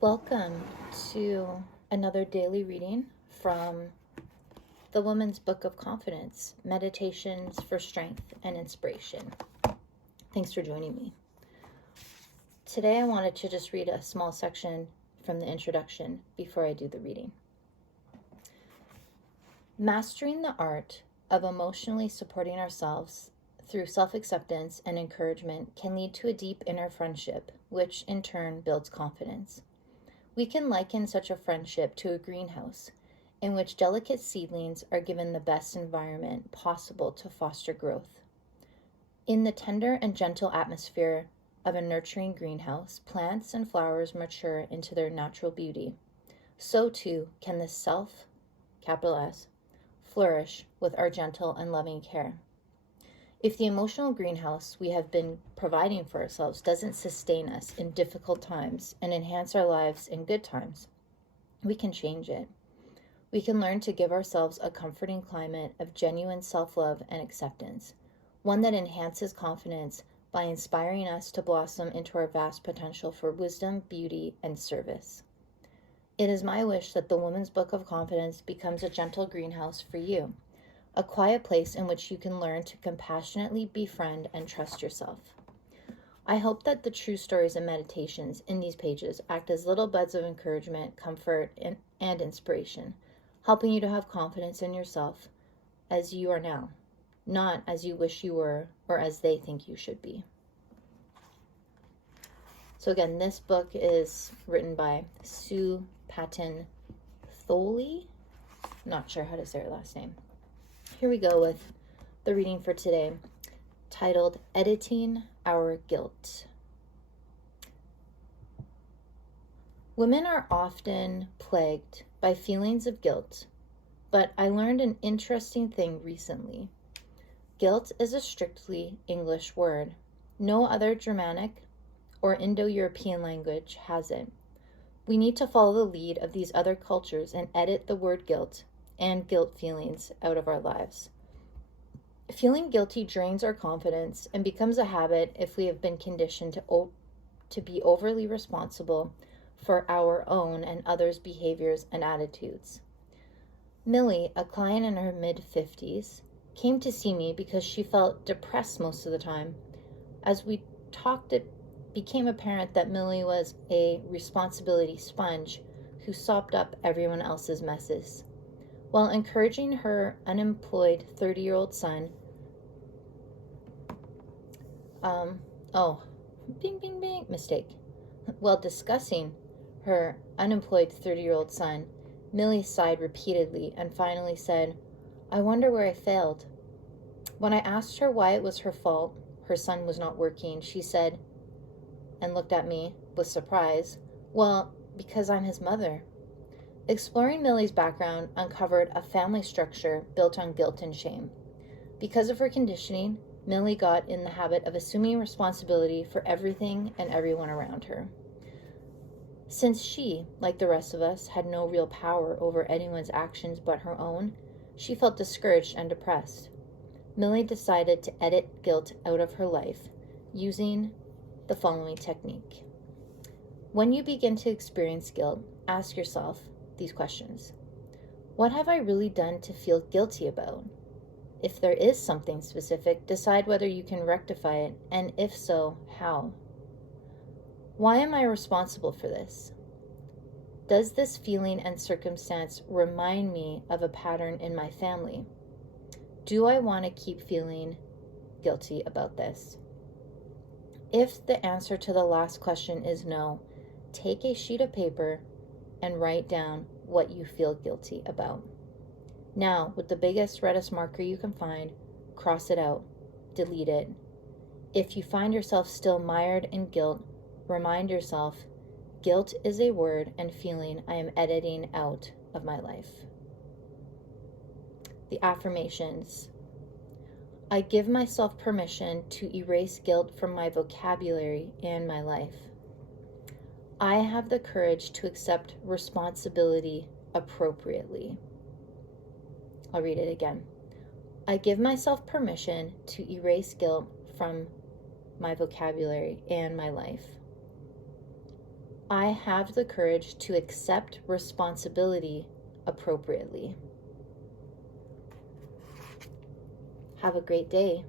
Welcome to another daily reading from the Woman's Book of Confidence, Meditations for Strength and Inspiration. Thanks for joining me. Today I wanted to just read a small section from the introduction before I do the reading. Mastering the art of emotionally supporting ourselves through self-acceptance and encouragement can lead to a deep inner friendship, which in turn builds confidence. We can liken such a friendship to a greenhouse in which delicate seedlings are given the best environment possible to foster growth. In the tender and gentle atmosphere of a nurturing greenhouse, plants and flowers mature into their natural beauty. So too can the self, capital S, flourish with our gentle and loving care. If the emotional greenhouse we have been providing for ourselves doesn't sustain us in difficult times and enhance our lives in good times, we can change it. We can learn to give ourselves a comforting climate of genuine self-love and acceptance, one that enhances confidence by inspiring us to blossom into our vast potential for wisdom, beauty, and service. It is my wish that the Woman's Book of Confidence becomes a gentle greenhouse for you, a quiet place in which you can learn to compassionately befriend and trust yourself. I hope that the true stories and meditations in these pages act as little buds of encouragement, comfort, and inspiration, helping you to have confidence in yourself as you are now, not as you wish you were or as they think you should be. So again, this book is written by Patton Thoele. Not sure how to say her last name. Here we go with the reading for today, titled Editing Our Guilt. Women are often plagued by feelings of guilt, but I learned an interesting thing recently. Guilt is a strictly English word. No other Germanic or Indo-European language has it. We need to follow the lead of these other cultures and edit the word guilt and guilt feelings out of our lives. Feeling guilty drains our confidence and becomes a habit if we have been conditioned to be overly responsible for our own and others' behaviors and attitudes. Millie, a client in her mid-50s, came to see me because she felt depressed most of the time. As we talked, it became apparent that Millie was a responsibility sponge who sopped up everyone else's messes. While encouraging her unemployed 30-year-old son, mistake. While discussing her unemployed 30-year-old son, Millie sighed repeatedly and finally said, "I wonder where I failed." When I asked her why it was her fault her son was not working, she said, and looked at me with surprise, "Well, because I'm his mother." Exploring Millie's background uncovered a family structure built on guilt and shame. Because of her conditioning, Millie got in the habit of assuming responsibility for everything and everyone around her. Since she, like the rest of us, had no real power over anyone's actions but her own, she felt discouraged and depressed. Millie decided to edit guilt out of her life using the following technique. When you begin to experience guilt, ask yourself these questions. What have I really done to feel guilty about? If there is something specific, decide whether you can rectify it, and if so, how? Why am I responsible for this? Does this feeling and circumstance remind me of a pattern in my family? Do I want to keep feeling guilty about this? If the answer to the last question is no, take a sheet of paper and write down what you feel guilty about. Now, with the biggest, reddest marker you can find, cross it out, delete it. If you find yourself still mired in guilt, remind yourself, guilt is a word and feeling I am editing out of my life. The affirmations. I give myself permission to erase guilt from my vocabulary and my life. I have the courage to accept responsibility appropriately. I'll read it again. I give myself permission to erase guilt from my vocabulary and my life. I have the courage to accept responsibility appropriately. Have a great day.